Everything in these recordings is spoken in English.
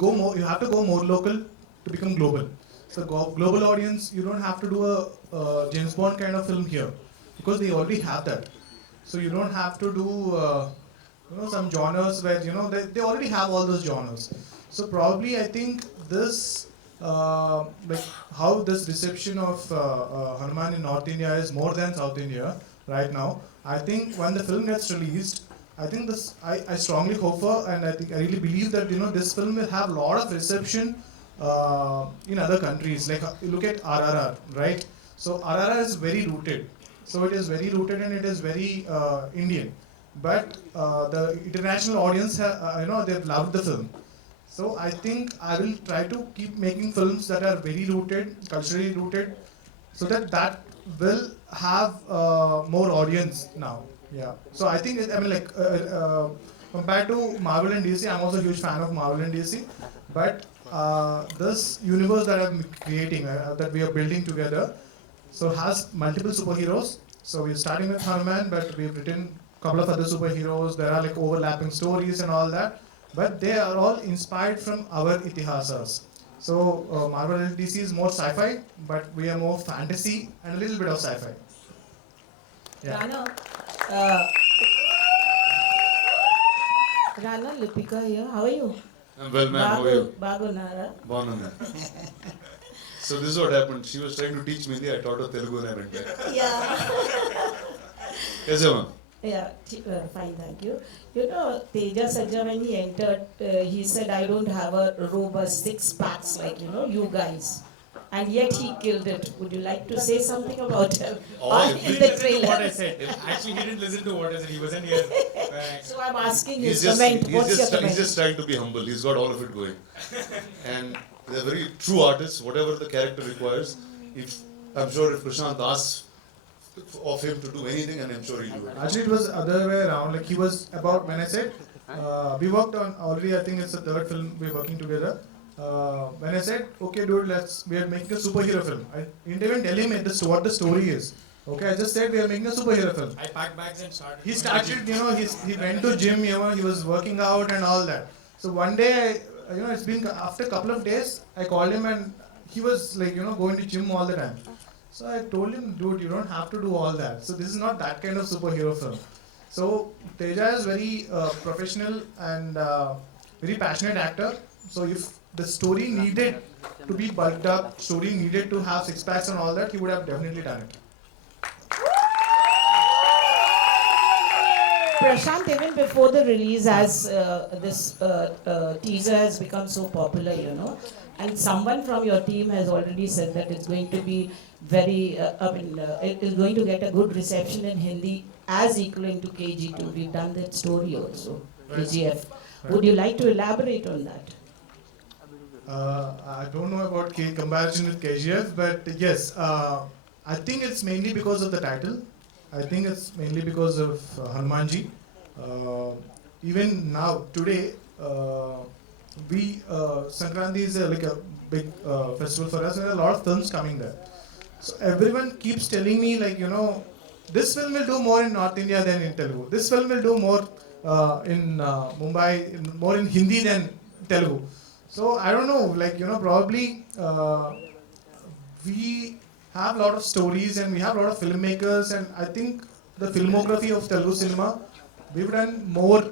You have to go more local to become global. So global audience, you don't have to do a James Bond kind of film here because they already have that. So you don't have to do some genres where they already have all those genres. So probably I think this like how this reception of Hanuman in North India is more than South India right now. I think when the film gets released, I think this I strongly hope for, and I really believe that this film will have a lot of reception in other countries. Like you look at RRR, right? So RRR is very rooted. So it is very rooted and it is very Indian. But the international audience, they've loved the film. So I think I will try to keep making films that are very rooted, culturally rooted, so that will have more audience now. Yeah. So I think compared to Marvel and DC, I'm also a huge fan of Marvel and DC. But this universe that I'm creating, that we are building together, so has multiple superheroes. So we're starting with Hanuman, but we've written a couple of other superheroes. There are like overlapping stories and all that, but they are all inspired from our itihasas. So Marvel and DC is more sci-fi, but we are more fantasy and a little bit of sci-fi. Yeah. Rana, Lipika here. How are you? I'm well, ma'am. How are you? Bagunara. Bonana. So this is what happened. She was trying to teach me Hindi. I taught her Telugu and I went back. Yeah. Yes, ma'am. Yeah, fine, thank you. You know, Teja Sajja, when he entered, he said, I don't have a robust six packs like, you guys. And yet he killed it. Would you like to say something about him? He didn't listen to what I said. Actually, he didn't listen to what I said. He wasn't here. So I'm asking He's his comment. What's your comment? he's just trying to be humble. He's got all of it going. And they're very true artists. Whatever the character requires, I'm sure if Prashant asks of him to do anything, and I'm sure he'll do it. Actually, it was other way around. Like he was about when I said we worked on already. I think it's the third film we're working together. When I said, okay, dude, we are making a superhero film. I didn't even tell him what the story is. Okay, I just said we are making a superhero film. I packed bags and started. He started, he went to gym, he was working out and all that. So one day, it's been after a couple of days, I called him and he was like, going to gym all the time. So I told him, dude, you don't have to do all that. So this is not that kind of superhero film. So Teja is very professional and very passionate actor. So if the story needed to be bulked up, story needed to have six packs and all that, he would have definitely done it. Prashant, even before the release, as this teaser has become so popular, and someone from your team has already said that it's going to be very, it is going to get a good reception in Hindi as equivalent to KG2. We've done that story also, KGF. Would you like to elaborate on that? I don't know about comparison with KGF, but yes, I think it's mainly because of the title. I think it's mainly because of Hanumanji. Even now, today, Sankranti is like a big festival for us, and there are a lot of films coming there. So everyone keeps telling me, like, this film will do more in North India than in Telugu. This film will do more in Mumbai, more in Hindi than Telugu. So I don't know, like, probably we have a lot of stories and we have a lot of filmmakers, and I think the filmography of Telugu cinema, we've done more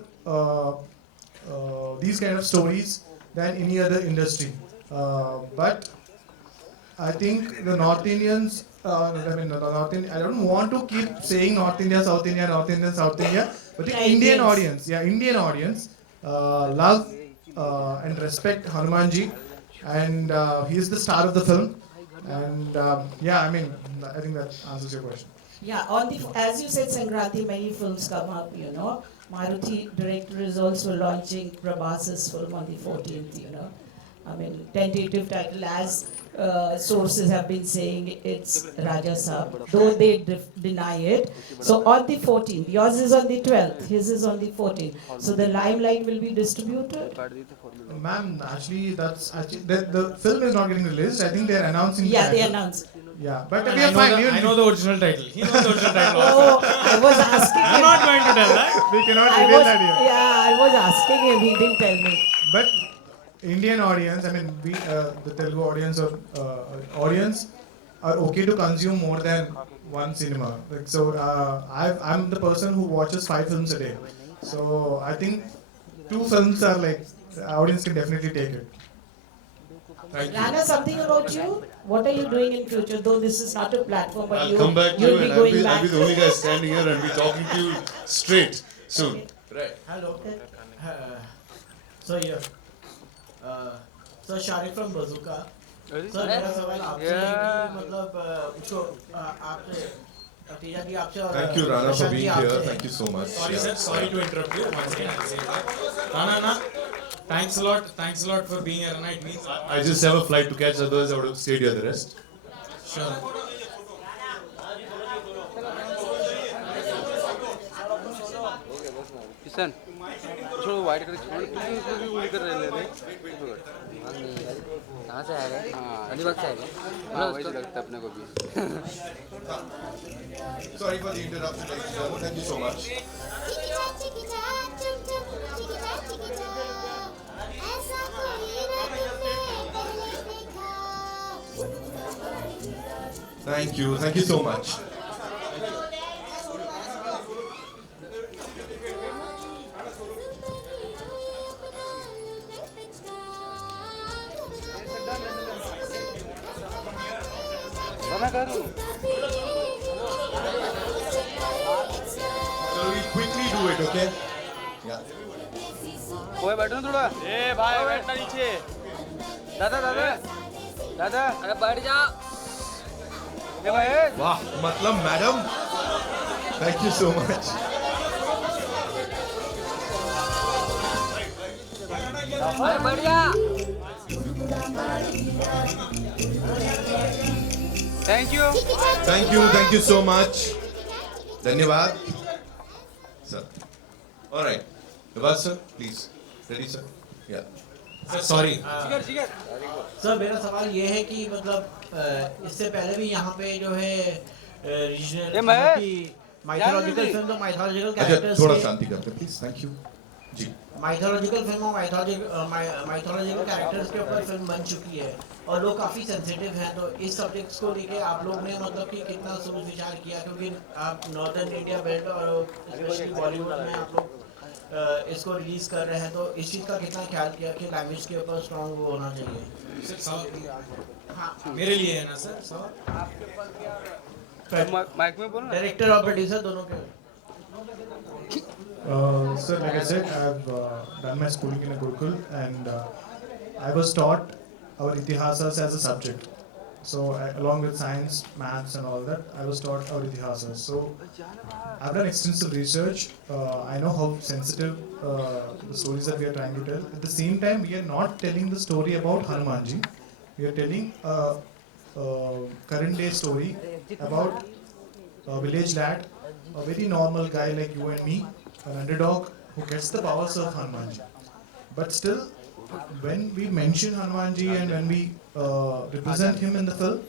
these kind of stories than any other industry. But I think the North Indians, I don't want to keep saying North India, South India, North India, South India, but the Indian audience love and respect Hanumanji, and he is the star of the film. And I think that answers your question. Yeah, as you said, Sankranti, many films come up, Maruti director is also launching Prabhas's film on the 14th, tentative title, as sources have been saying, it's Raja Saab, though they deny it. So on the 14th, yours is on the 12th, his is on the 14th. So the limelight will be distributed? Ma'am, actually, the film is not getting released. I think they are announcing. Yeah, they announced. Yeah, but we are fine. I know the original title. He knows the original title. Oh, I was asking I'm him. not going to tell that. We cannot reveal that here. Yeah, I was asking him, he didn't tell me. But Indian audience, I mean, the Telugu audience are okay to consume more than one cinema. Like, so, I'm the person who watches 5 films a day. So I think 2 films are like, the audience can definitely take it. Thank you. Rana, something about you? What are you doing in future? Though this is not a platform, but I'll come back to you'll you be and going I'll back. be the only guy standing here and be talking to you straight soon. Right. Hello. So here, so Sharif from Bazooka. Sir मेरा सवाल आपसे है कि मतलब उसको आपसे तेजा जी आपसे और Thank you, Rana, for Prashant ji being आपसे here. है। Thank you so much. Sorry, sir. Sorry to interrupt you. Once again, I'll say that. Rana, thanks a lot. Thanks a lot for being here. Rana, it means. I just have a flight to catch, otherwise I would have stayed here the rest. Sure. Kishan छोड़ो white कर छोड़ तू भी कर ले ले कहां से आएगा हां अलीबाग से आएगा हां वही लगता है अपने को भी Sorry for the interruption, ladies and gentlemen. Thank you so much. Thank you so much. बना करूं So we quickly do it, okay? Yeah. ओए बैठो ना थोड़ा ए भाई बैठना नीचे दादा दादा दादा अरे बैठ जा ए भाई Wow, मतलब madam. Thank you so much. अरे बैठ जा Thank you so much. Dhanyavad. Sir. All right. Vivas sir, please. Ready sir? Yeah. Sir, sorry. Sir मेरा सवाल ये है कि मतलब इससे पहले भी यहाँ पे जो है रीजनल माइथोलॉजिकल फिल्म तो माइथोलॉजिकल अच्छा कैरेक्टर्स थोड़ा शांति करते प्लीज. Thank you. जी. माइथोलॉजिकल फिल्म और माइथोलॉजिकल कैरेक्टर्स के ऊपर फिल्म बन चुकी है और लोग काफ़ी सेंसिटिव हैं तो इस सब्जेक्ट्स को लेके आप लोग ने मतलब कि कितना सोच विचार किया क्योंकि आप नॉर्दर्न इंडिया बेल्ट और स्पेशली बॉलीवुड में आप लोग इसको रिलीज कर रहे हैं तो इस चीज़ का कितना ख्याल किया कि लैंग्वेज के ऊपर स्ट्रॉन्ग वो होना चाहिए. Sir, sir. हाँ मेरे लिए है ना सर सर माइक में बोल ना डायरेक्टर और प्रोड्यूसर दोनों के. So like I said, I've done my schooling in a Gurukul and I was taught our itihasas as a subject. So along with science, maths and all that, I was taught our itihasas. So I've done extensive research. I know how sensitive the stories that we are trying to tell. At the same time, we are not telling the story about Hanumanji. We are telling a current day story about a village lad, a very normal guy like you and me, an underdog who gets the powers of Hanumanji. But still, when we mention Hanumanji and when we represent him in the film,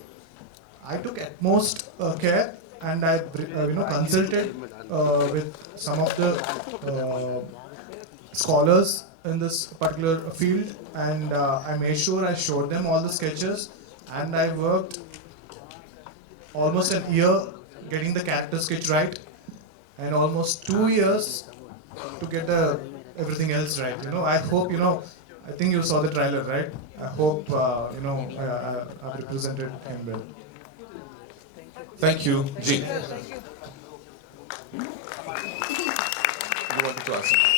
I took utmost care and I consulted with some of the scholars in this particular field and I made sure I showed them all the sketches and I worked almost an year getting the character sketch right and almost 2 years to get everything else right. I hope, I think you saw the trailer, right? I hope, I've represented him well. Thank you. Ji. You wanted to ask something?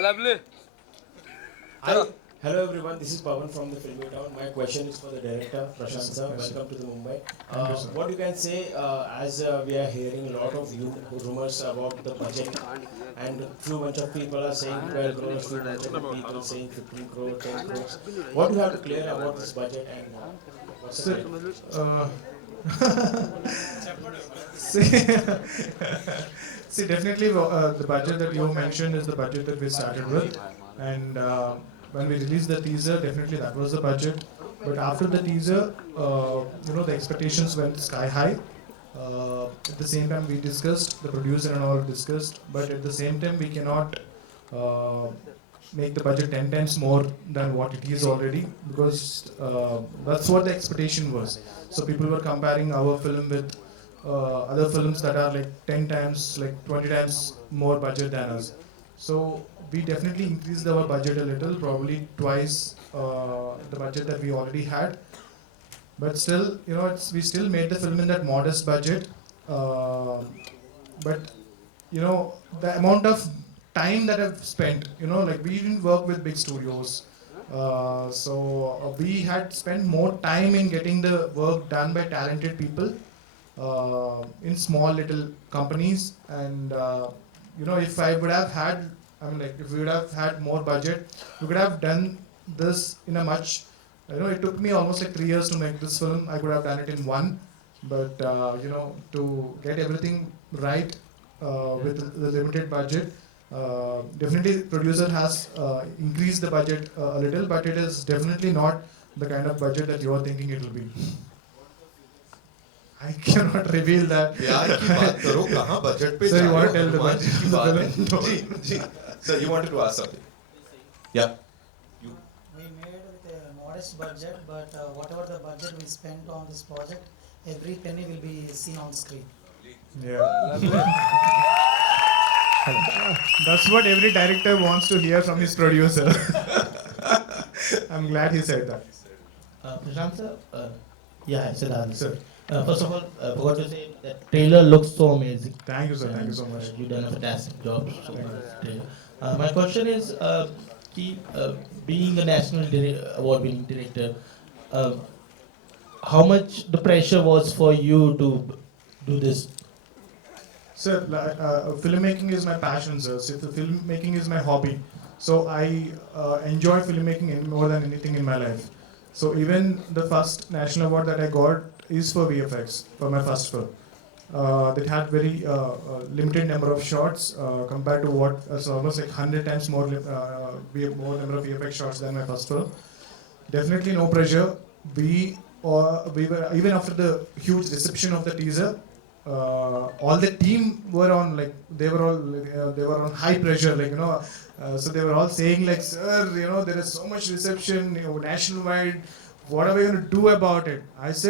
lovely Hi. Hello everyone, this is Pawan from the Filmy Town. My question is for the director, Prashant sir. Welcome to the Mumbai. What you can say as we are hearing a lot of rumors about the budget and few bunch of people are saying 12 crores, few bunch of people saying 15 crores, 10 crores. What do you have to clear about this budget and what's the See, definitely the budget that you mentioned is the budget that we started with, and when we released the teaser, definitely that was the budget. But after the teaser, the expectations went sky high. At the same time, we discussed, the producer and all discussed, but at the same time, we cannot make the budget 10 times more than what it is already, because that's what the expectation was. So people were comparing our film with other films that are like 10 times, like 20 times more budget than us. So we definitely increased our budget a little, probably twice the budget that we already had. But still, we still made the film in that modest budget. But the amount of time that I've spent, like we didn't work with big studios. So we had spent more time in getting the work done by talented people in small little companies. And if I would have had, if we would have had more budget, we could have done this in a much, it took me almost like 3 years to make this film. I could have done it in one, but to get everything right with the limited budget, definitely producer has increased the budget a little, but it is definitely not the kind of budget that you are thinking it will be. I cannot reveal that. प्यार की बात करो, कहाँ budget पे Sir, जा you want to रहे tell हो? the भगवान budget जी की of the बात है। film? Ji, ji. Sir, you wanted to ask something? Yeah. You. We made with a modest budget, but whatever the budget we spent on this project, every penny will be seen on screen. Yeah. That's what every director wants to hear from his producer. I'm glad he said that. Prashant sir, yeah, Siddharth Sir. First of all, forgot to say that trailer looks so amazing. Thank you, sir. Thank you so much. You've done a fantastic job. So trailer. My question is, being a national award-winning director, how much the pressure was for you to do this? Sir, filmmaking is my passion, sir. So filmmaking is my hobby. So I enjoy filmmaking more than anything in my life. So even the first national award that I got is for VFX, for my first film. That had very limited number of shots compared to what is almost like 100 times more number of VFX shots than my first film. Definitely no pressure. We were, even after the huge reception of the teaser, all the team were on, like they were on high pressure, like so they were all saying like, sir, there is so much reception, nationwide. What are we going to do about it? I said,